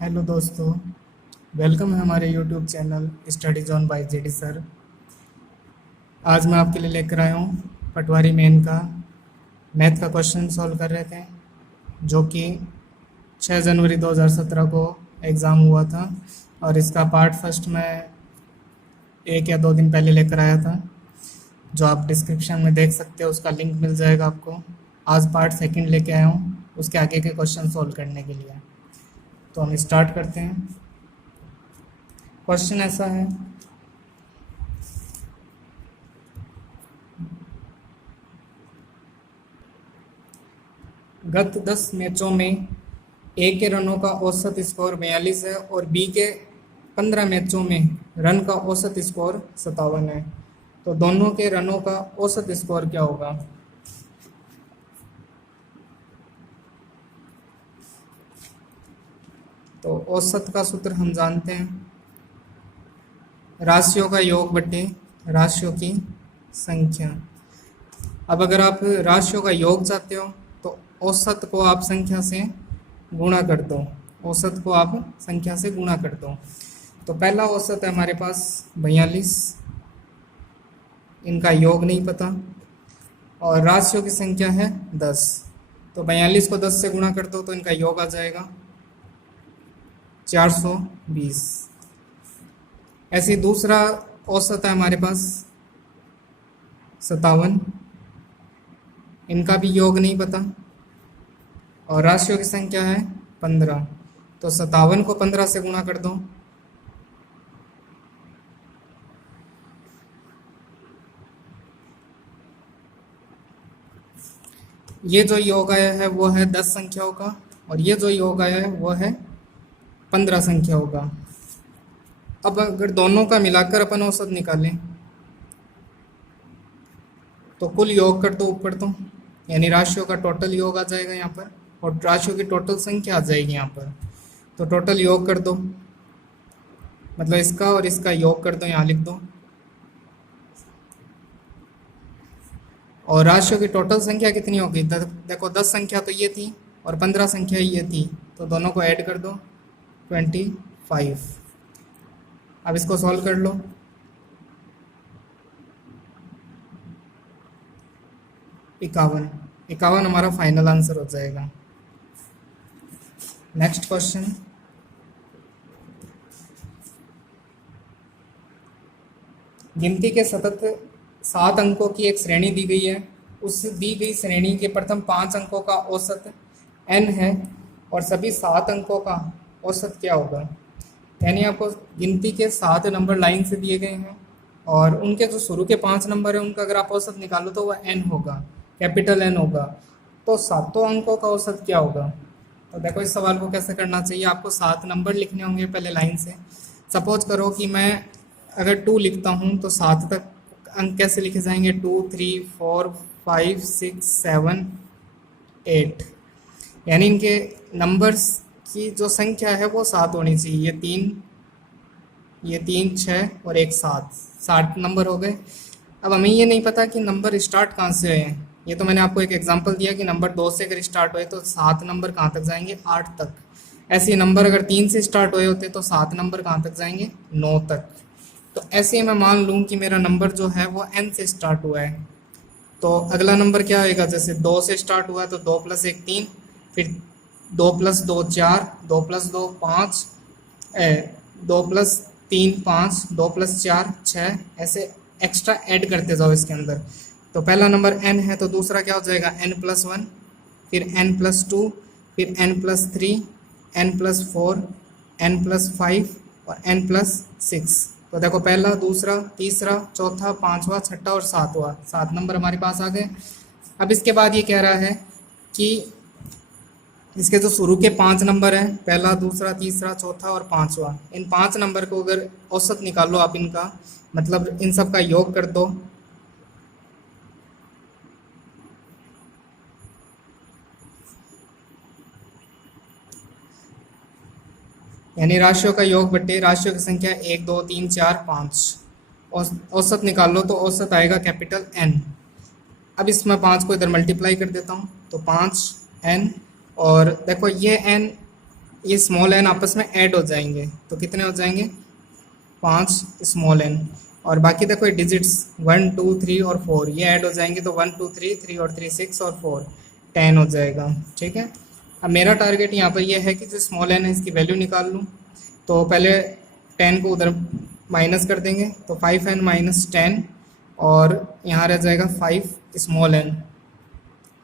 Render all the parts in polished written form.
Hello दोस्तों, welcome है हमारे YouTube channel study zone by JD sir. आज मैं आपके लिए लेकर आया हूँ पटवारी मेन का मैथ का क्वेश्चन सॉल्व कर रहे थे, जो कि 6 जनवरी 2017 को एग्ज़ाम हुआ था। और इसका पार्ट फर्स्ट मैं 1 या 2 दिन पहले लेकर आया था, जो आप डिस्क्रिप्शन में देख सकते हो, उसका लिंक मिल जाएगा आपको। आज पार्ट सेकंड लेके आया हूँ उसके आगे के क्वेश्चन सॉल्व करने के लिए। तो हम स्टार्ट करते हैं। क्वेश्चन ऐसा है, गत 10 मैचों में ए के रनों का औसत स्कोर 42 है और बी के 15 मैचों में रन का औसत स्कोर 57 है। तो दोनों के रनों का औसत स्कोर क्या होगा? तो औसत का सूत्र हम जानते हैं, राशियों का योग बटे राशियों की संख्या। अब अगर आप राशियों का योग चाहते हो तो औसत को आप संख्या से गुणा कर दो। औसत को आप संख्या से गुणा कर दो। तो पहला औसत है हमारे पास 42, इनका योग नहीं पता, और राशियों की संख्या है 10। तो 42 को 10 से गुणा कर दो तो इनका योग आ जाएगा 420। ऐसे ही दूसरा औसत है हमारे पास 57, इनका भी योग नहीं पता, और राशियों की संख्या है 15। तो 57 को 15 से गुणा कर दो, ये जो योग आया है वो है 10 संख्याओं का, और ये जो योग आया है वो है 15 संख्याओं का। अब अगर दोनों का मिलाकर अपन औसत निकालें तो कुल योग कर दो ऊपर, तो यानी राशियों का टोटल योग आ जाएगा यहाँ पर, और राशियों की टोटल संख्या आ जाएगी यहाँ पर। तो टोटल योग कर दो, मतलब इसका और इसका योग कर दो, यहाँ लिख दो। और राशियों की टोटल संख्या कितनी होगी? देखो 10 संख्या तो ये थी और 15 संख्या ये थी, तो दोनों को ऐड कर दो 25। अब इसको सॉल्व कर लो। 51 हमारा फाइनल आंसर हो जाएगा। नेक्स्ट क्वेश्चन, गिनती के सतत 7 अंकों की एक श्रेणी दी गई है। उस दी गई श्रेणी के प्रथम 5 अंकों का औसत n है और सभी 7 अंकों का औसत क्या होगा? यानी आपको गिनती के 7 नंबर लाइन से दिए गए हैं, और उनके जो शुरू के 5 नंबर है उनका अगर आप औसत निकालो तो वह n होगा, कैपिटल N होगा। तो 7 अंकों का औसत क्या होगा? तो देखो इस सवाल को कैसे करना चाहिए, आपको 7 नंबर लिखने होंगे पहले लाइन से। सपोज करो कि मैं अगर 2 लिखता हूँ तो 7 तक अंक कैसे लिखे जाएंगे? 2, 3, 4, 5, 6, 7, 8। यानी इनके नंबर्स की जो संख्या है वो 7 होनी चाहिए। ये तीन 6 और एक 7 नंबर हो गए। अब हमें ये नहीं पता कि नंबर स्टार्ट कहाँ से हुए हैं। ये तो मैंने आपको एक एग्जांपल दिया कि नंबर 2 से अगर स्टार्ट हुए तो 7 नंबर कहाँ तक जाएंगे? 8 तक। ऐसे ही नंबर अगर 3 से स्टार्ट हुए होते तो 7 नंबर कहाँ तक जाएंगे? 9 तक। तो ऐसे ही मैं मान लूँ कि मेरा नंबर जो है वो n से स्टार्ट हुआ है, तो अगला नंबर क्या होएगा? जैसे 2 से स्टार्ट हुआ है तो 2 + 1 3, फिर 2 + 2 4, 2 + 2 5, 2 + 3 5, 2 + 4 6, ऐसे एक्स्ट्रा ऐड करते जाओ इसके अंदर। तो पहला नंबर n है तो दूसरा क्या हो जाएगा? n+1, फिर n+2, फिर n+3, n+4, n+5 और n+6। तो देखो पहला, दूसरा, तीसरा, चौथा, पांचवा, छठा और सातवां, 7 नंबर हमारे पास आ गए। अब इसके बाद ये कह रहा है कि इसके जो शुरू के 5 नंबर हैं, पहला, दूसरा, तीसरा, चौथा और पांचवा, इन 5 नंबर को अगर औसत निकालो आप इनका, मतलब इन सब का योग कर दो। यानी राशियों का योग बटे राशियों की संख्या 1 2 3 4 5, औसत निकाल लो तो औसत आएगा कैपिटल N। अब इसमें 5 को इधर मल्टीप्लाई कर देता हूँ तो 5n, और देखो ये n ये स्मॉल एन आपस में ऐड हो जाएंगे तो कितने हो जाएंगे 5 स्मॉल एन, और बाकी देखो डिजिट्स 1 2 3 और 4 ये ऐड हो जाएंगे तो 1 2 3 3 और 3 6 और 4 10 हो जाएगा। ठीक है, अब मेरा टारगेट यहाँ पर यह है कि जो स्मॉल एन है इसकी वैल्यू निकाल लूँ। तो पहले 10 को उधर माइनस कर देंगे तो 5n माइनस 10 और यहाँ रह जाएगा 5 स्मॉल एन।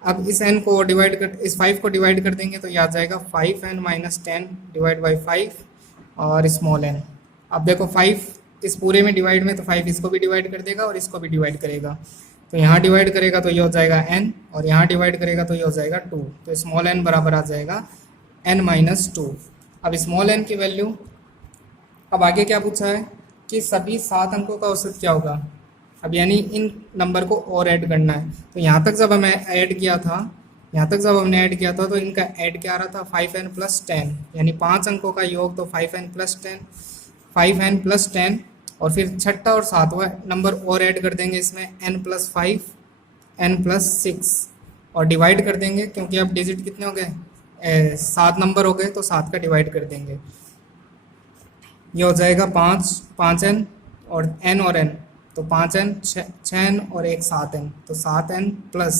अब इस n को डिवाइड कर इस 5 को डिवाइड कर देंगे तो यह आ जाएगा 5n माइनस 10 डिवाइड बाई 5 और स्मॉल n। अब देखो 5 इस पूरे में डिवाइड में तो 5 इसको भी डिवाइड कर देगा और इसको भी डिवाइड करेगा, तो यहाँ डिवाइड करेगा तो ये हो जाएगा n और यहाँ डिवाइड करेगा तो ये हो जाएगा 2, तो स्मॉल n बराबर आ जाएगा n माइनस 2। अब स्मॉल n की वैल्यू, अब आगे क्या पूछा है कि सभी 7 अंकों का औसत क्या होगा। अब यानी इन नंबर को और ऐड करना है, तो यहाँ तक जब हमें ऐड किया था, यहाँ तक जब हमने ऐड किया था तो इनका ऐड क्या आ रहा था 5n प्लस 10, यानी 5 अंकों का योग तो 5n प्लस 10, 5n प्लस 10 और फिर छठा और सातवां नंबर और ऐड कर देंगे इसमें n प्लस 5 n प्लस 6 और डिवाइड कर देंगे, क्योंकि अब डिजिट कितने हो गए 7 नंबर हो गए तो 7 का डिवाइड कर देंगे। ये हो जाएगा 5n और n और n, तो 5n 6n और एक 7n, तो 7n प्लस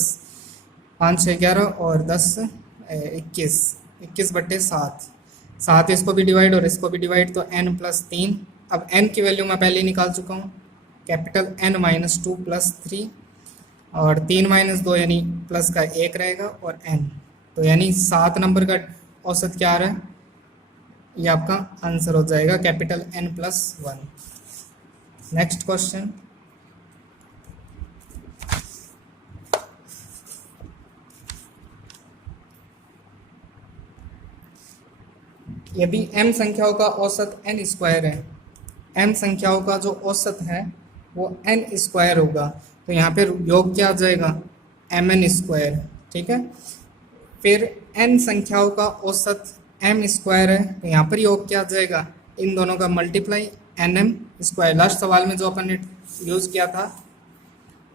5 6 11 और 10 21, 21/7, 7 इसको भी डिवाइड और इसको भी डिवाइड तो n प्लस 3। अब n की वैल्यू मैं पहले ही निकाल चुका हूँ, कैपिटल N माइनस 2 प्लस 3 और 3 माइनस 2 यानी प्लस का 1 रहेगा और n, तो यानी 7 नंबर का औसत क्या आ रहा है, ये आपका आंसर हो जाएगा capital N plus 1। Next question, यदि m संख्याओं का औसत n स्क्वायर है, m संख्याओं का जो औसत है वो n स्क्वायर होगा, तो यहाँ पे योग क्या आ जाएगा mn स्क्वायर। ठीक है, फिर n संख्याओं का औसत m स्क्वायर है तो यहाँ पर योग क्या आ जाएगा, इन दोनों का मल्टीप्लाई nm स्क्वायर। लास्ट सवाल में जो अपन ने यूज़ किया था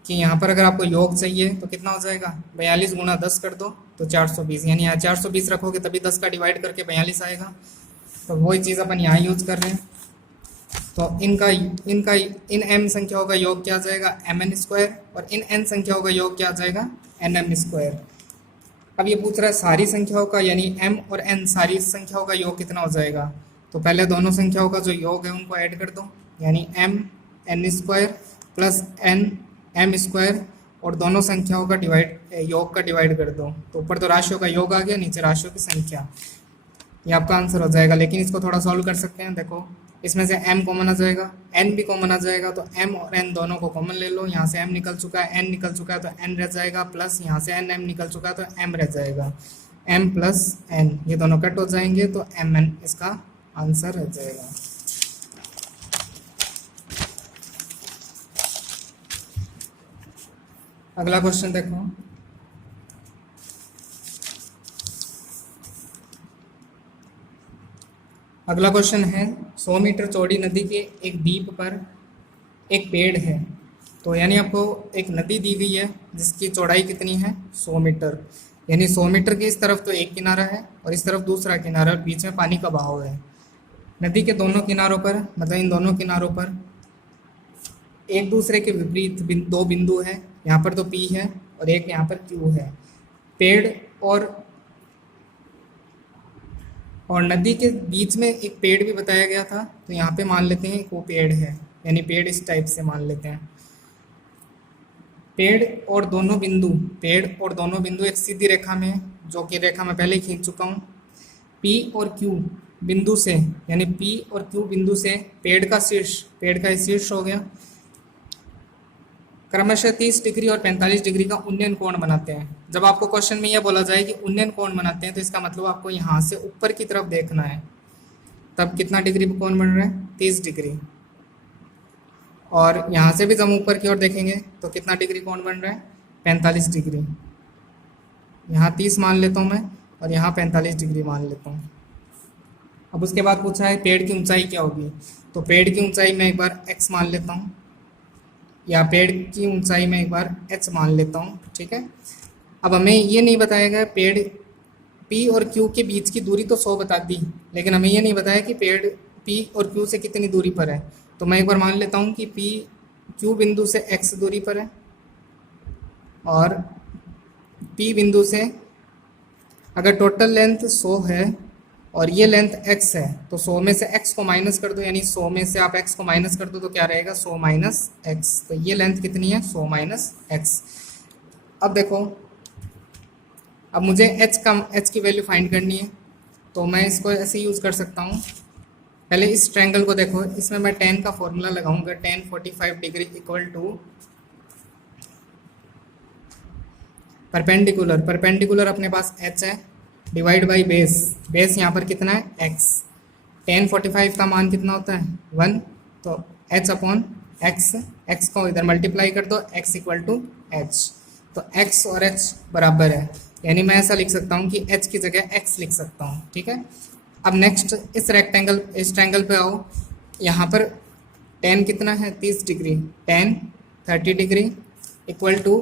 कि यहाँ पर अगर आपको योग चाहिए तो कितना हो जाएगा 42 गुणा 10 कर दो तो 420, यानी यहाँ 420 रखोगे तभी 10 का डिवाइड करके 42 आएगा, तो वही चीज़ अपन यहाँ यूज़ कर रहे हैं। तो इन m संख्याओं का योग क्या आ जाएगा mn स्क्वायर और इन n संख्याओं का योग क्या आ जाएगा nm स्क्वायर। अब ये पूछ रहा है सारी संख्याओं का, यानी m और n सारी संख्याओं का योग कितना हो जाएगा, तो पहले दोनों संख्याओं का जो योग है उनको ऐड कर दो, यानी m n square plus n m square और दोनों संख्याओं का योग का डिवाइड कर दो, तो ऊपर तो राशियों का योग आ गया, नीचे राशियों की संख्या, ये आपका आंसर हो जाएगा। लेकिन इसको थोड़ा सॉल्व कर सकते हैं, देखो इसमें से m कॉमन आ जाएगा, n भी कॉमन आ जाएगा, तो m और n दोनों को कॉमन ले लो, यहाँ से m निकल चुका है, n निकल चुका है तो n रह जाएगा, प्लस यहाँ से n m निकल चुका है तो m रह जाएगा, m प्लस n ये दोनों कट हो जाएंगे तो mn इसका आंसर रह जाएगा। अगला क्वेश्चन देखो, अगला क्वेश्चन है 100 मीटर चौड़ी नदी के एक द्वीप पर एक पेड़ है, तो यानी आपको एक नदी दी गई है जिसकी चौड़ाई कितनी है 100 मीटर, यानी 100 मीटर की इस तरफ तो एक किनारा है और इस तरफ दूसरा किनारा, और बीच में पानी का बहाव है। नदी के दोनों किनारों पर, मतलब इन दोनों किनारों पर एक दूसरे के विपरीत दो बिंदु है, यहाँ पर तो P है और एक यहाँ पर Q है। पेड़ और नदी के बीच में एक पेड़ भी बताया गया था, तो यहाँ पे मान लेते हैं वो पेड़ है, यानी पेड़ इस टाइप से मान लेते हैं। पेड़ और दोनों बिंदु एक सीधी रेखा में, जो कि रेखा मैं पहले खींच चुका हूँ। P और Q बिंदु से, यानी P और Q बिंदु से पेड़ का शीर्ष हो गया, क्रमशः 30 डिग्री और 45 डिग्री का उन्नयन कोण बनाते हैं। जब आपको क्वेश्चन में यह बोला जाए कि उन्नयन कोण बनाते हैं तो इसका मतलब आपको यहाँ से ऊपर की तरफ देखना है, तब कितना डिग्री पर कोण बन रहा है 30 डिग्री, और यहाँ से भी जब ऊपर की ओर देखेंगे तो कितना डिग्री कोण बन रहा है 45 डिग्री। यहाँ 30 मान लेता हूँ मैं और यहाँ 45 डिग्री मान लेता हूँ। अब उसके बाद पूछा है पेड़ की ऊंचाई क्या होगी, तो पेड़ की ऊंचाई मैं एक बार x मान लेता हूँ, या पेड़ की ऊंचाई में एक बार h मान लेता हूँ। ठीक है, अब हमें ये नहीं बताया गया पेड़ पी और क्यू के बीच की दूरी तो 100 बता दी, लेकिन हमें ये नहीं बताया कि पेड़ पी और क्यू से कितनी दूरी पर है। तो मैं एक बार मान लेता हूँ कि पी क्यू बिंदु से एक्स दूरी पर है और पी बिंदु से अगर टोटल लेंथ 100 है और ये लेंथ x है तो 100 में से x को माइनस कर दो, यानी 100 में से आप x को माइनस कर दो तो क्या रहेगा 100 माइनस एक्स। तो ये लेंथ कितनी है 100 माइनस एक्स। अब देखो, अब मुझे h की वैल्यू फाइंड करनी है, तो मैं इसको ऐसे यूज़ कर सकता हूँ। पहले इस ट्रायंगल को देखो, इसमें मैं tan का फॉर्मूला लगाऊंगा, tan 45 degree equal to perpendicular अपने पास h है डिवाइड बाई बेस यहाँ पर कितना है x। tan 45 का मान कितना होता है 1, तो h अपॉन x को इधर मल्टीप्लाई कर दो, x इक्वल टू h। तो x और h बराबर है, यानी मैं ऐसा लिख सकता हूँ कि h की जगह x लिख सकता हूँ। ठीक है, अब नेक्स्ट इस ट्रायंगल पे आओ। यहाँ पर tan कितना है 30 degree, tan 30 degree equal to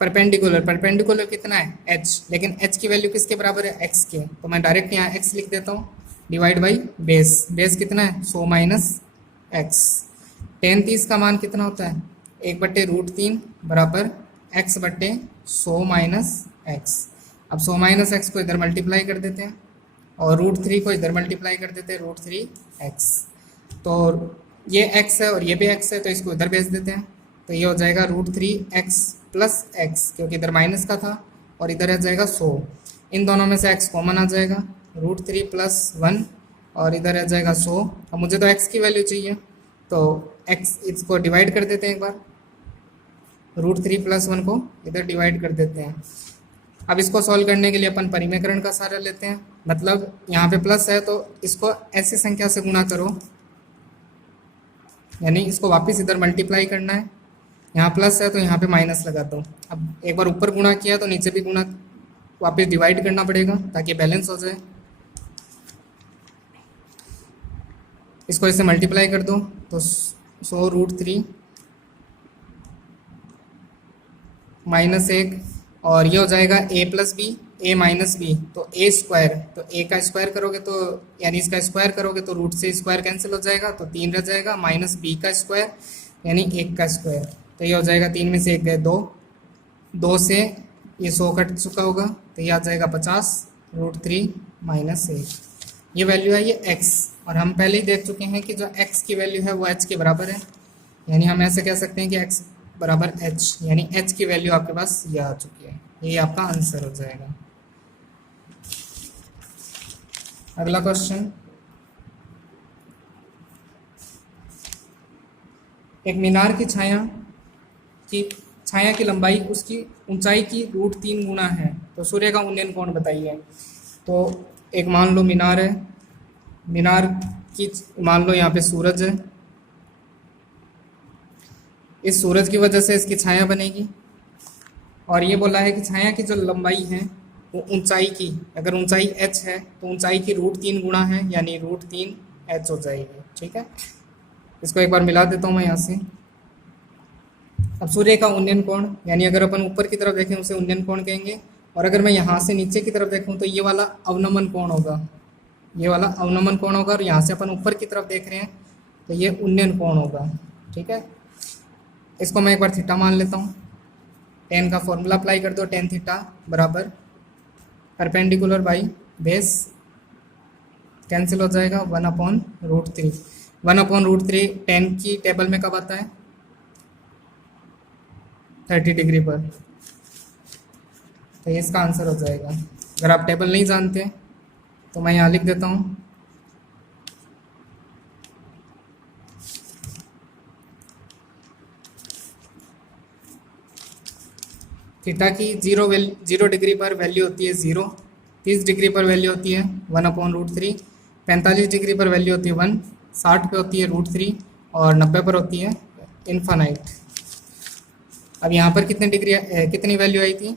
perpendicular कितना है h, लेकिन h की वैल्यू किसके बराबर है x के, तो मैं डायरेक्ट यहाँ x लिख देता हूँ डिवाइड बाई बेस कितना है 100 माइनस एक्स। tan 30 का मान कितना होता है 1/√3 बराबर x बट्टे 100 माइनस एक्स। अब 100 माइनस एक्स को इधर मल्टीप्लाई कर देते हैं और √3 को इधर मल्टीप्लाई कर देते हैं √3x। तो ये x है और ये भी x है, तो इसको इधर भेज देते हैं, तो ये हो जाएगा √3x प्लस x, क्योंकि इधर माइनस का था और इधर आ जाएगा 100। इन दोनों में से x कॉमन आ जाएगा, √3 प्लस 1 और इधर आ जाएगा 100। अब मुझे तो x की वैल्यू चाहिए, तो x इसको डिवाइड कर देते हैं एक बार, √3 प्लस 1 को इधर डिवाइड कर देते हैं। अब इसको सॉल्व करने के लिए अपन परिमेयकरण का सहारा लेते हैं, मतलब यहाँ पे प्लस है तो इसको ऐसी संख्या से गुणा करो, यानी इसको वापस इधर मल्टीप्लाई करना है। यहाँ प्लस है तो यहाँ पे माइनस लगा दो। अब एक बार ऊपर गुणा किया तो नीचे भी गुणा वापस डिवाइड करना पड़ेगा ताकि बैलेंस हो जाए। इसको ऐसे मल्टीप्लाई कर दो तो 100 √3 माइनस 1 और ये हो जाएगा a plus B a minus B, तो a स्क्वायर, तो a का स्क्वायर करोगे तो यानी इसका स्क्वायर करोगे तो रूट से स्क्वायर कैंसिल हो जाएगा, तो 3 रह जाएगा, माइनस b का स्क्वायर यानी 1 का स्क्वायर, तो ये हो जाएगा 3 में से 1 गए 2 से ये 100 कट चुका होगा, तो ये आ जाएगा 50 √3 माइनस 1। ये वैल्यू है ये x, और हम पहले ही देख चुके हैं कि जो x की वैल्यू है वो h के बराबर है, यानी हम ऐसे कह सकते हैं कि x बराबर h, यानी h की वैल्यू आपके पास ये आ चुकी है। ये आपका आंसर हो जाएगा। अगला क्वेश्चन, एक मीनार की छाया की लंबाई उसकी ऊंचाई की √3 गुना है, तो सूर्य का उन्नयन कोण बताइए। तो एक मान लो मीनार है, मीनार की मान लो यहाँ पे सूरज है, इस सूरज की वजह से इसकी छाया बनेगी, और ये बोला है कि छाया की जो लंबाई है वो ऊंचाई की, अगर ऊंचाई h है तो ऊंचाई की √3 गुना है, यानी √3h हो जाएगी। ठीक है, इसको एक बार मिला देता हूँ मैं यहाँ से। अब सूर्य का उन्नयन कोण, यानी अगर अपन ऊपर की तरफ देखें उसे उन्नयन कोण कहेंगे, और अगर मैं यहाँ से नीचे की तरफ देखूँ तो ये वाला अवनमन कोण होगा, ये वाला अवनमन कोण होगा, और यहाँ से अपन ऊपर की तरफ देख रहे हैं तो ये उन्नयन कोण होगा। ठीक है, इसको मैं एक बार थीटा मान लेता हूँ, tan का फॉर्मूला अप्लाई कर दो, tan थीटा बराबर परपेंडिकुलर बाई बेस कैंसिल हो जाएगा 1/√3। 1/√3 tan की टेबल में कब आता है 30 डिग्री पर, तो ये इसका आंसर हो जाएगा। अगर आप टेबल नहीं जानते तो मैं यहाँ लिख देता हूँ, थीटा की 0 डिग्री पर वैल्यू होती है 0, 30 डिग्री पर वैल्यू होती है 1/√3, 45 डिग्री पर वैल्यू होती है 1, 60 पे होती है √3 और 90 पर होती है इन्फानाइट। अब यहाँ पर कितनी वैल्यू आई थी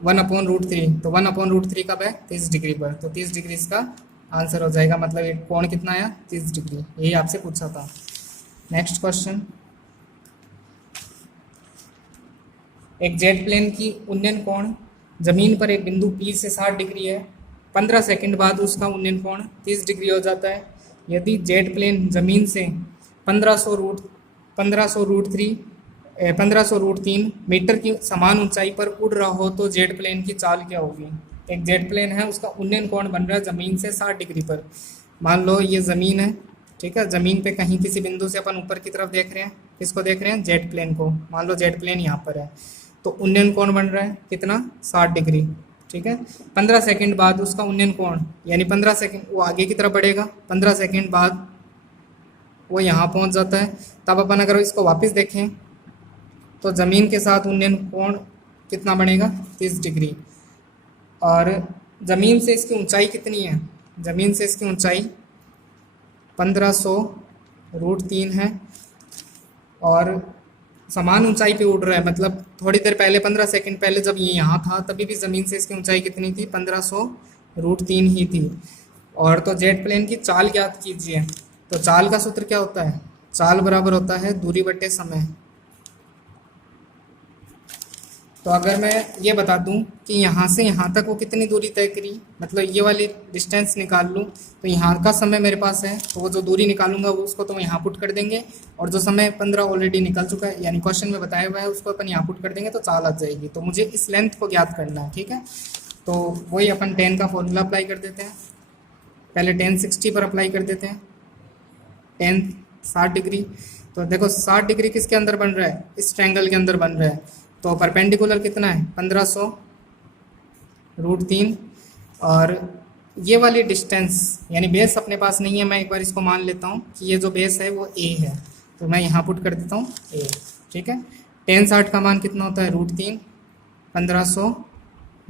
1/√3, तो 1/√3 कब है 30 डिग्री पर, तो 30 डिग्री इसका आंसर हो जाएगा, मतलब ये कोण कितना आया 30 डिग्री, यही आपसे पूछा था। नेक्स्ट क्वेश्चन, एक जेट प्लेन की उन्नयन कोण ज़मीन पर एक बिंदु P से 60 डिग्री है, 15 सेकंड बाद उसका उन्नयन कोण 30 डिग्री हो जाता है। यदि जेट प्लेन ज़मीन से 1500 रूट 3 मीटर की समान ऊंचाई पर उड़ रहा हो तो जेट प्लेन की चाल क्या होगी। एक जेट प्लेन है, उसका उन्नयन कोण बन रहा है ज़मीन से 60 डिग्री पर। मान लो ये ज़मीन है, ठीक है, ज़मीन पे कहीं किसी बिंदु से अपन ऊपर की तरफ देख रहे हैं, किसको देख रहे हैं, जेट प्लेन को। मान लो जेट प्लेन यहाँ पर है, तो उन्नयन कोण बन रहा है कितना, 60 डिग्री, ठीक है। 15 सेकंड बाद उसका उन्नयन कोण, यानी 15 सेकंड वो आगे की तरफ बढ़ेगा, 15 सेकंड बाद वो यहाँ पहुँच जाता है। तब अपन अगर इसको वापस देखें तो ज़मीन के साथ उन्नयन कोण कितना बनेगा, 30 डिग्री। और ज़मीन से इसकी ऊंचाई कितनी है, ज़मीन से इसकी ऊंचाई 1500 रूट 3 है, और समान ऊंचाई पे उड़ रहा है, मतलब थोड़ी देर पहले 15 सेकंड पहले जब ये यहाँ था तभी भी ज़मीन से इसकी ऊंचाई कितनी थी, 1500 रूट 3 ही थी। और तो जेट प्लेन की चाल ज्ञात कीजिए। तो चाल का सूत्र क्या होता है, चाल बराबर होता है दूरी बटे समय। तो अगर मैं ये बता दूं कि यहाँ से यहाँ तक वो कितनी दूरी तय करी, मतलब ये वाली डिस्टेंस निकाल लूँ, तो यहाँ का समय मेरे पास है, तो वो जो दूरी निकालूंगा वो उसको तो यहाँ पुट कर देंगे, और जो समय 15 ऑलरेडी निकल चुका है, यानी क्वेश्चन में बताया हुआ है, उसको अपन यहाँ पुट कर देंगे तो चाल आ जाएगी। तो मुझे इस लेंथ को ज्ञात करना है, ठीक है। तो वही अपन tan का फॉर्मूला अप्लाई कर देते हैं। पहले tan 60 पर अप्लाई कर देते हैं, tan 60 डिग्री। तो देखो 60 डिग्री किसके अंदर बन रहा है, इस ट्रायंगल के अंदर बन रहा है। तो परपेंडिकुलर कितना है, 1500 रूट 3, और ये वाली डिस्टेंस यानी बेस अपने पास नहीं है, मैं एक बार इसको मान लेता हूँ कि ये जो बेस है वो a है, तो मैं यहाँ पुट कर देता हूँ a, ठीक है। tan 60 का मान कितना होता है, √3, 1500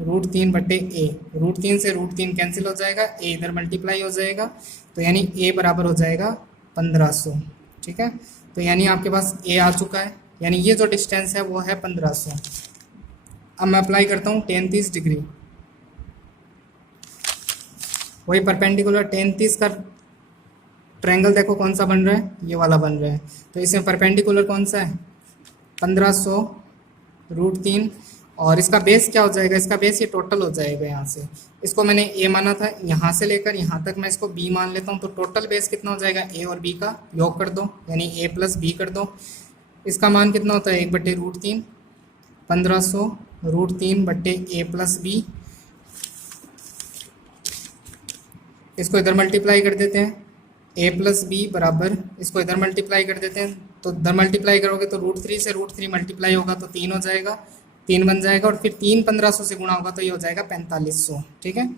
√3 बटे a, √3 से √3 कैंसिल हो जाएगा, a इधर मल्टीप्लाई हो जाएगा, तो यानी a बराबर हो जाएगा 1500, ठीक है। तो यानी आपके पास a आ चुका है, यानी ये जो डिस्टेंस है वो है 1500। अब मैं अप्लाई करता हूँ tan 30 डिग्री, वही परपेंडिकुलर tan 30 का ट्रायंगल देखो कौन सा बन रहा है, ये वाला बन रहा है। तो इसमें परपेंडिकुलर कौन सा है, 1500 √3, और इसका बेस क्या हो जाएगा, इसका बेस ये टोटल हो जाएगा। यहाँ से इसको मैंने a माना था, यहाँ से लेकर यहाँ तक मैं इसको b मान लेता हूँ, तो टोटल बेस कितना हो जाएगा, a और b का योग कर दो, यानी a + b कर दो। इसका मान कितना होता है, 1/√3, 1500 √3 बटे a + b। इसको इधर मल्टीप्लाई कर देते हैं, a + b बराबर, इसको इधर मल्टीप्लाई कर देते हैं, तो इधर मल्टीप्लाई करोगे तो √3 से √3 मल्टीप्लाई होगा तो 3 हो जाएगा, 3 बन जाएगा, और फिर 3 1500 से गुणा होगा तो ये हो जाएगा 4500, ठीक है।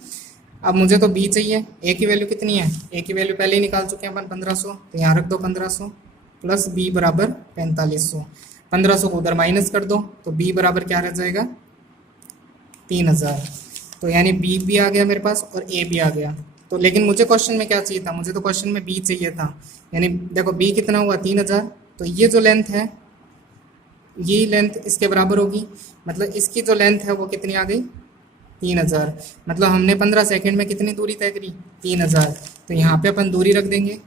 अब मुझे तो b चाहिए, a की वैल्यू कितनी है, a की वैल्यू पहले ही निकाल चुके हैं अपन 1500, तो यहाँ रख दो 1500 + b बराबर 4500। 1500 को उधर माइनस कर दो तो b बराबर क्या रह जाएगा, 3000। तो यानी b भी आ गया मेरे पास और a भी आ गया। तो लेकिन मुझे क्वेश्चन में क्या चाहिए था, मुझे तो क्वेश्चन में b चाहिए था, यानी देखो b कितना हुआ, 3000। तो ये जो लेंथ है, ये लेंथ इसके बराबर होगी, मतलब इसकी जो लेंथ है वो कितनी आ गई, 3000। मतलब हमने 15 सेकंड में कितनी दूरी तय करी, 3000। तो यहाँ पे अपन दूरी रख देंगे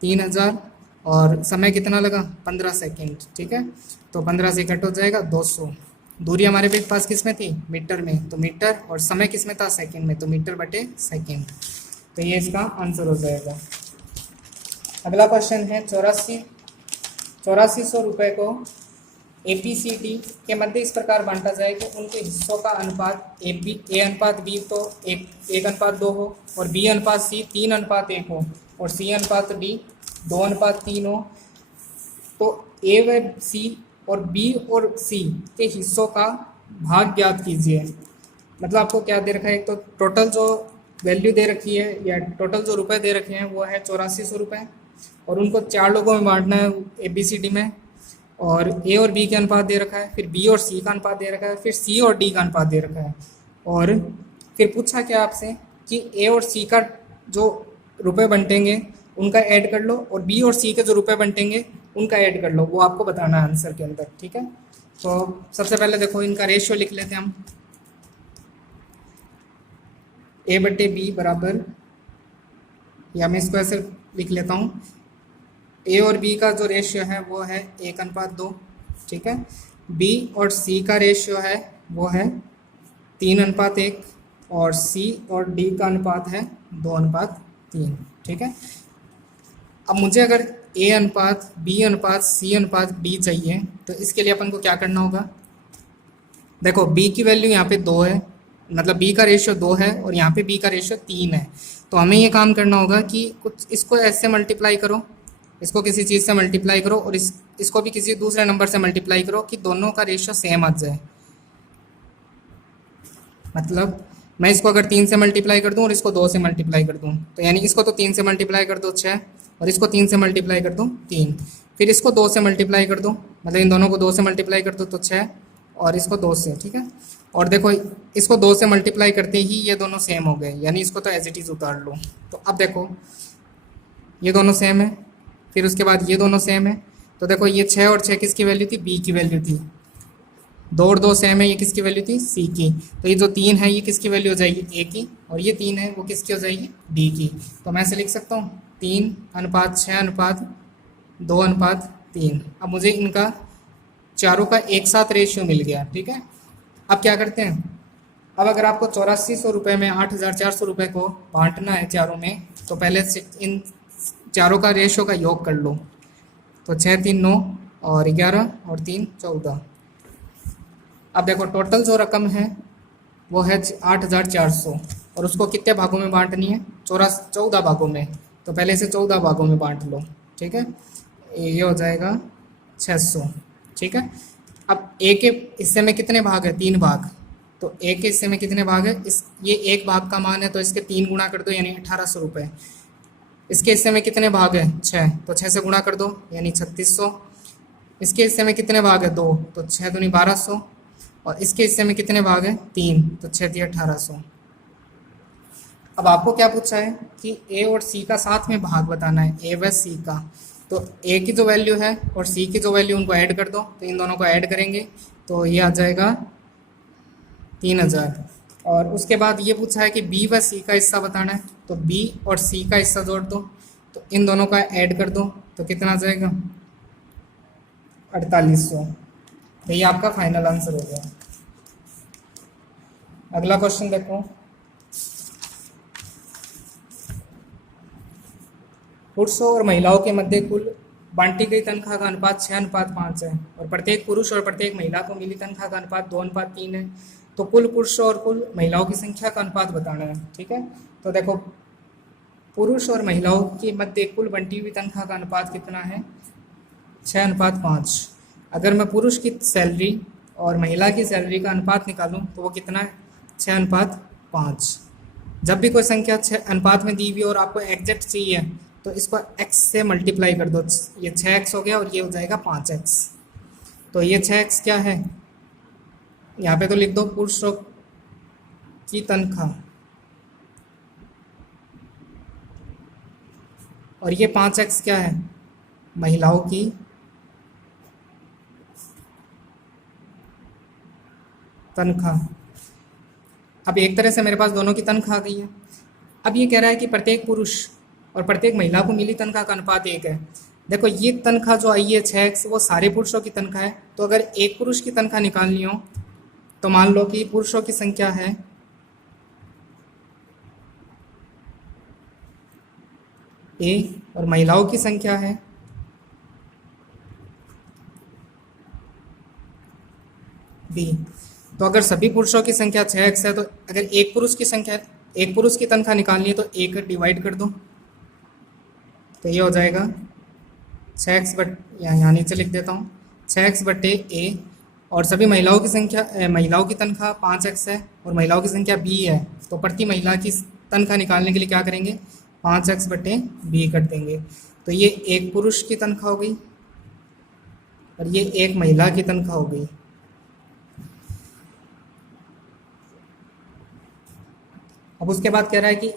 3000, और समय कितना लगा, 15 सेकंड, ठीक है। तो 15 से कट हो जाएगा 200। दूरी हमारे पास किस में थी, मीटर में, तो मीटर, और समय किस में था, सेकंड में, तो मीटर बटे सेकंड। तो ये इसका आंसर हो जाएगा। अगला क्वेश्चन है 8400 रुपये को ABCD के मध्य इस प्रकार बांटा जाए कि उनके हिस्सों का अनुपात A अनुपात B तो 1:2 हो, और B अनुपात C 3:1 हो, और C अनुपात D 2:3 हो। तो A व C और B और C के हिस्सों का भाग ज्ञात कीजिए। मतलब आपको क्या दे रखा है, एक तो टोटल जो वैल्यू दे रखी है या टोटल जो रुपए दे रखे हैं वो है 8400 रुपये, और उनको 4 लोगों में बांटना है ABCD में, और A और B के अनुपात दे रखा है, फिर B और C का अनुपात दे रखा है, फिर C और D का अनुपात दे रखा है, और फिर पूछा क्या आपसे कि A और C का जो रुपए बंटेंगे उनका ऐड कर लो, और B और C के जो रुपए बंटेंगे उनका ऐड कर लो, वो आपको बताना है आंसर के अंदर, ठीक है। तो सबसे पहले देखो इनका रेशियो लिख लेते हैं हम, A/B बराबर, या मैं इसको ऐसे लिख लेता हूँ, A और B का जो रेशियो है वो है 1:2, ठीक है। B और C का रेशियो है वो है 3:1 और C और D का अनुपात है 2:3। ठीक है। अब मुझे अगर A अनुपात B अनुपात C अनुपात D चाहिए तो इसके लिए अपन को क्या करना होगा। देखो B की वैल्यू यहाँ पे 2 है, मतलब B का रेशियो 2 है और यहाँ पे B का रेशियो 3 है। तो हमें ये काम करना होगा कि कुछ इसको ऐसे मल्टीप्लाई करो, इसको किसी चीज़ से मल्टीप्लाई करो और इसको भी किसी दूसरे नंबर से मल्टीप्लाई करो कि दोनों का रेशियो सेम आ जाए। मतलब मैं इसको अगर 3 से मल्टीप्लाई कर दूं और इसको 2 से मल्टीप्लाई कर दूं तो यानी इसको तो 3 से मल्टीप्लाई कर दो 6 और इसको 3 से मल्टीप्लाई कर दूं 3, फिर इसको 2 से मल्टीप्लाई कर दो, मतलब इन दोनों को 2 से मल्टीप्लाई कर दो तो 6 और इसको 2 से। ठीक है। और देखो इसको 2 से मल्टीप्लाई करते ही ये दोनों सेम हो गए, यानी इसको तो एज इट इज़ उतार लो। तो अब देखो ये दोनों सेम है, फिर उसके बाद ये दोनों सेम है। तो देखो ये 6 और 6 किसकी वैल्यू थी, बी की वैल्यू थी। 2 और 2 सेम है, ये किसकी वैल्यू थी, सी की। तो ये जो 3 है ये किसकी वैल्यू हो जाएगी, ए की, और ये 3 है वो किसकी हो जाएगी, डी की। तो मैं ऐसे लिख सकता हूँ 3:6:2:3। अब मुझे इनका चारों का एक साथ रेशियो मिल गया। ठीक है। अब क्या करते हैं, अब अगर आपको 8400 रुपये में 8400 रुपये को बांटना है चारों में, तो पहले से इन चारों का रेशियो का योग कर लो। तो 6 3 9 और 11 और 3 14। अब देखो टोटल जो रकम है वो है 8400 और उसको कितने भागों में बांटनी है, 14 भागों में। तो पहले से 14 भागों में बांट लो। ठीक है। ये हो जाएगा 600। ठीक है। अब ए के हिस्से में कितने भाग है, 3 भाग। तो ए के हिस्से में कितने भाग है, ये 1 भाग का मान है तो इसके 3 गुणा कर दो यानी 1800 रुपये। इसके हिस्से में कितने भाग है, 6, तो 6 से गुणा कर दो यानी 3600। इसके हिस्से में कितने भाग है, 2, तो 6 दूनी 1200। और इसके हिस्से में कितने भाग है, 3, तो 6 दिया 1800। अब आपको क्या पूछा है कि ए और सी का साथ में भाग बताना है, ए व सी का। तो ए की जो वैल्यू है और सी की जो वैल्यू उनको ऐड कर दो, तो इन दोनों को ऐड करेंगे तो ये आ जाएगा 3000। और उसके बाद ये पूछा है कि बी व सी का हिस्सा बताना है, तो बी और सी का हिस्सा जोड़ दो, तो इन दोनों का ऐड कर दो तो कितना आ जाएगा 4800। तो ये आपका फाइनल आंसर हो गया। अगला क्वेश्चन देखो, पुरुषों और महिलाओं के मध्य कुल बांटी गई तनख्वाह का अनुपात 6:5 है और प्रत्येक पुरुष और प्रत्येक महिला को मिली तनख्वाह का अनुपात 2:3 है। तो कुल पुरुषों और कुल महिलाओं की संख्या का अनुपात बताना है। ठीक है। तो देखो पुरुष और महिलाओं के मध्य कुल बंटी हुई तनख्वाह का अनुपात कितना है, 6:5। अगर मैं पुरुष की सैलरी और महिला की सैलरी का अनुपात निकालूं तो वो कितना है, 6:5। जब भी कोई संख्या 6 अनुपात में दी हुई और आपको एग्जैक्ट चाहिए तो इसको x से मल्टीप्लाई कर दो। ये 6x हो गया और ये हो जाएगा 5x। तो ये 6x क्या है, यहाँ पे तो लिख दो पुरुषों की तनख्वाह, और ये 5x क्या है, महिलाओं की तनख्वाह। अब एक तरह से मेरे पास दोनों की तनख्वाह आ गई है। अब ये कह रहा है कि प्रत्येक पुरुष और प्रत्येक महिला को मिली तनख्वाह का अनुपात 1 है। देखो ये तनख्वाह जो आई है 6x, वो सारे पुरुषों की तनख्वाह है। तो अगर एक पुरुष की तनख्वाह निकालनी हो तो मान लो कि पुरुषों की संख्या है A और महिलाओं की संख्या है B। तो अगर सभी पुरुषों की संख्या 6x है तो अगर एक पुरुष की तनख्वाह निकालनी है तो 1 डिवाइड कर दो, तो ये हो जाएगा 6x बट यहाँ नीचे लिख देता हूँ 6x/A। और सभी महिलाओं की संख्या महिलाओं की तनख्वाह 5x है और महिलाओं की संख्या B है। तो प्रति महिला की तनख्वाह निकालने के लिए क्या करेंगे, 5x/B कर देंगे। तो ये एक पुरुष की तनख्वाह हो गई और ये एक महिला की तनख्वाह हो गई। अब उसके बाद कह रहा है कि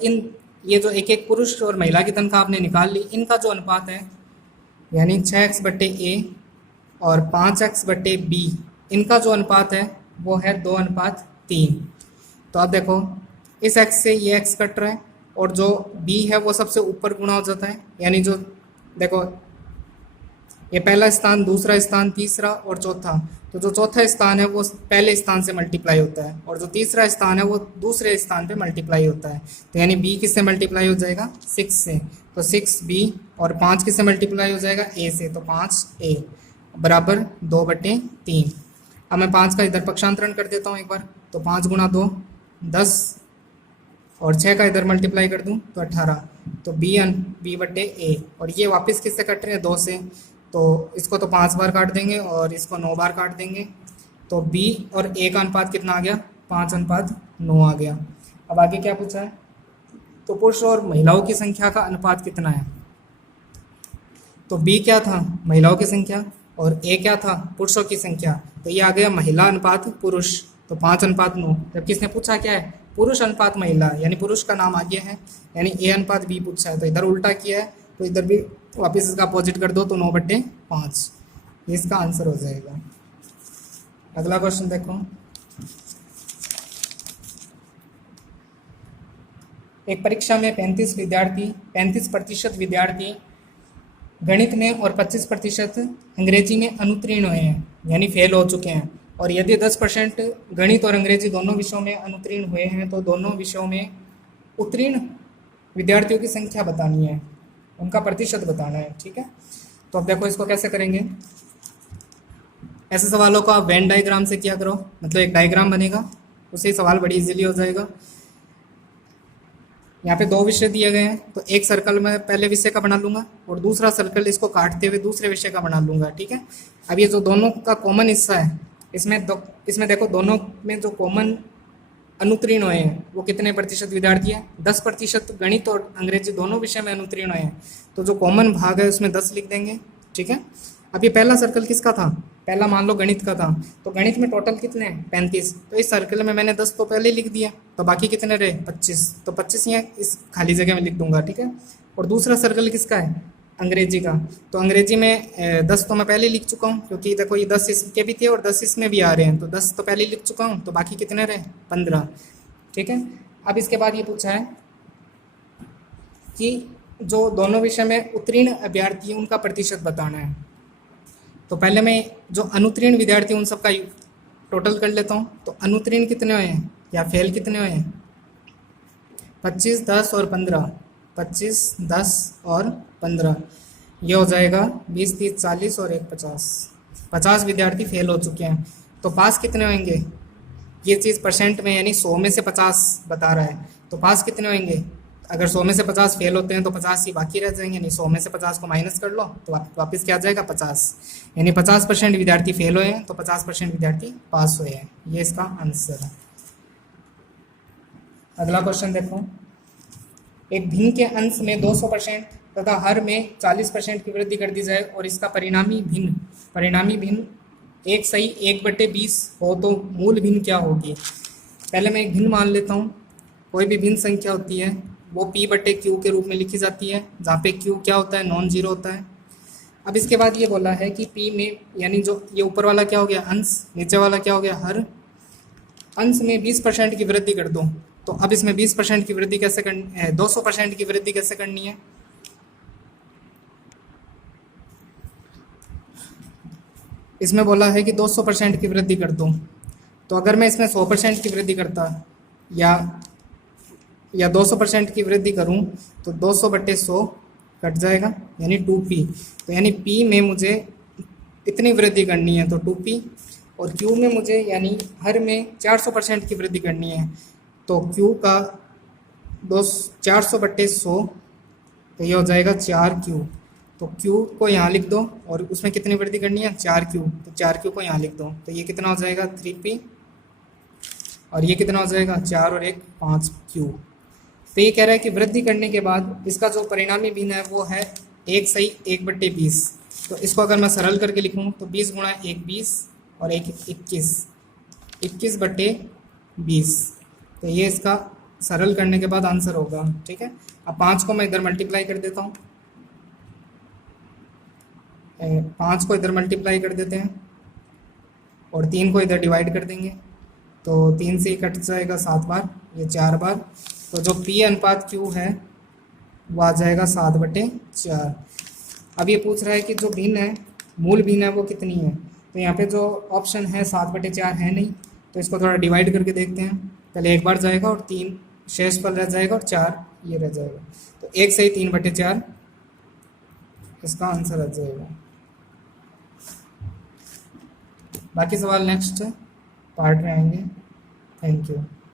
ये जो एक एक पुरुष और महिला की तनख्वाह आपने निकाल ली, इनका जो अनुपात है यानी 6x/A और 5x/B, इनका जो अनुपात है वो है 2:3। तो अब देखो इस x से ये x कट रहा है और जो b है वो सबसे ऊपर गुणा हो जाता है, यानी जो देखो ये पहला स्थान, दूसरा स्थान, तीसरा और चौथा। तो जो चौथा स्थान है वो पहले स्थान से मल्टीप्लाई होता है और जो तीसरा स्थान है वो दूसरे स्थान पे मल्टीप्लाई होता है। तो यानी b किससे मल्टीप्लाई हो जाएगा, 6 से। तो 6b और 5 किससे मल्टीप्लाई हो जाएगा, a से। तो 5a बराबर 2/3। अब मैं 5 का इधर पक्षांतरण कर देता हूँ एक बार। तो 5 गुणा 2 10 और 6 का इधर मल्टीप्लाई कर दूँ तो 18। तो b/a और ये वापस किससे कट रहे हैं, 2 से। तो इसको तो 5 बार काट देंगे और इसको 9 बार काट देंगे। तो b और a का अनुपात कितना आ गया, 5:9 आ गया। अब आगे क्या पूछा है, तो पुरुष और महिलाओं की संख्या का अनुपात कितना है। तो b क्या था, महिलाओं की संख्या, और a क्या था, पुरुषों की संख्या। तो ये आ गया महिला अनुपात पुरुष। तो 5:9। जबकि इसने पूछा क्या है, पुरुष अनुपात महिला, यानी पुरुष का नाम आगे है, यानी a/b पूछा है। तो इधर उल्टा किया है, तो इधर भी वापस इसका अपोजिट कर दो तो 9/5। ये इसका आंसर हो जाएगा। अगला क्वेश्चन देखो। एक परीक्षा में 35% विद्यार्थी गणित में और 25% अंग्रेजी में अनुत्तीर्ण हुए हैं, यानी फेल हो चुके हैं। और यदि 10% गणित और अंग्रेजी दोनों विषयों में अनुत्तीर्ण हुए हैं तो दोनों विषयों में उत्तीर्ण विद्यार्थियों की संख्या बतानी है, उनका प्रतिशत बताना है। ठीक है, तो अब देखो इसको कैसे करेंगे। ऐसे सवालों को आप वेन डायग्राम से किया करो, मतलब एक डायग्राम बनेगा, उससे सवाल बड़ी इजीली हो जाएगा। यहाँ पे 2 विषय दिए गए हैं, तो एक सर्कल मैं पहले विषय का बना लूंगा और दूसरा सर्कल इसको काटते हुए दूसरे विषय का बना लूंगा। ठीक है, अब ये जो दोनों का कॉमन हिस्सा है, इसमें देखो दोनों में जो कॉमन अनुत्तीर्ण हुए हैं वो कितने प्रतिशत विद्यार्थी है, 10%। गणित और अंग्रेजी दोनों विषय में अनुत्तीर्ण हुए हैं, तो जो कॉमन भाग है उसमें 10 लिख देंगे। ठीक है, अब ये पहला सर्कल किसका था, पहला मान लो गणित का था। तो गणित में टोटल कितने हैं, 35। तो इस सर्कल में मैंने 10 तो पहले लिख दिया, तो बाकी कितने रहे, 25। तो 25 यहाँ इस खाली जगह में लिख दूंगा। ठीक है, और दूसरा सर्कल किसका है, अंग्रेजी का। तो अंग्रेजी में 10 तो मैं पहले लिख चुका हूँ, क्योंकि देखो ये 10 इसके भी थे और 10 इसमें भी आ रहे हैं, तो 10 तो पहले लिख चुका हूँ। तो बाकी कितने रहे, 15। ठीक है, अब इसके बाद ये पूछा है कि जो दोनों विषय में उत्तीर्ण अभ्यर्थी हैं उनका प्रतिशत बताना है। तो पहले मैं जो अनुत्तीर्ण विद्यार्थी उन सबका टोटल कर लेता हूँ। तो अनुत्तीर्ण कितने हुए हैं या फेल कितने हुए हैं, 25, 10 और 15। 25, 10 और 15, ये हो जाएगा 20, 30, 40 और 1 50। 50 विद्यार्थी फेल हो चुके हैं। तो पास कितने होंगे, ये चीज़ परसेंट में, यानी 100 में से 50 बता रहा है। तो पास कितने होंगे, अगर 100 में से 50 फेल होते हैं तो 50 ही बाकी रह जाएंगे। नहीं, 100 में से 50 को माइनस कर लो तो वापस क्या आ जाएगा, 50। यानी 50% विद्यार्थी फेल हुए हैं तो 50% विद्यार्थी पास हुए हैं। ये इसका आंसर है। अगला क्वेश्चन देखो। एक भिन्न के अंश में 200% तथा हर में 40% की वृद्धि कर दी जाए और इसका परिणामी भिन्न एक सही 1/20 हो तो मूल भिन्न क्या होगी। पहले मैं एक भिन्न मान लेता हूँ। कोई भी भिन्न संख्या होती है वो p/q के रूप में लिखी जाती है, जहाँ पे q क्या होता है, नॉन जीरो होता है। अब इसके बाद ये बोला है कि p में, यानी जो ये ऊपर वाला क्या हो गया अंश, नीचे वाला क्या हो गया हर, अंश में 20% की वृद्धि कर दो। तो अब इसमें 20% की वृद्धि कैसे करनी है, 200% की वृद्धि कैसे करनी है। इसमें बोला है कि 200% की वृद्धि कर दो। तो अगर मैं इसमें 100% की वृद्धि करता या 200% की वृद्धि करूं तो 200/100 कट जाएगा, यानी 2p। तो यानी p में मुझे इतनी वृद्धि करनी है तो 2p, और q में मुझे यानी हर में 400% की वृद्धि करनी है तो q का 400/100, तो ये हो जाएगा 4q। तो q को यहाँ लिख दो और उसमें कितनी वृद्धि करनी है, 4q। तो 4q को यहाँ लिख दो, तो ये कितना हो जाएगा 3p, और ये कितना हो जाएगा 4 और 1 5q। तो ये कह रहा है कि वृद्धि करने के बाद इसका जो परिणामी भिन्न है वो है 1 सही 1/20। तो इसको अगर मैं सरल करके लिखूँ तो 20 गुणा 1 20 और 1 21/20। तो ये इसका सरल करने के बाद आंसर होगा। ठीक है, अब 5 को मैं इधर मल्टीप्लाई कर देता हूँ, 5 को इधर मल्टीप्लाई कर देते हैं और 3 को इधर डिवाइड कर देंगे। तो 3 से ही कट जाएगा 7 बार, ये 4 बार। तो जो p/q है वो आ जाएगा 7/4। अब ये पूछ रहा है कि जो भिन्न है मूल भिन्न है वो कितनी है। तो यहाँ पे जो ऑप्शन है 7/4 है नहीं, तो इसको थोड़ा डिवाइड करके देखते हैं। पहले एक बार जाएगा और 3 शेषफल रह जाएगा और 4 ये रह जाएगा। तो 1 से ही 3/4 इसका आंसर आ जाएगा। बाकी सवाल नेक्स्ट पार्ट में आएंगे। Thank you.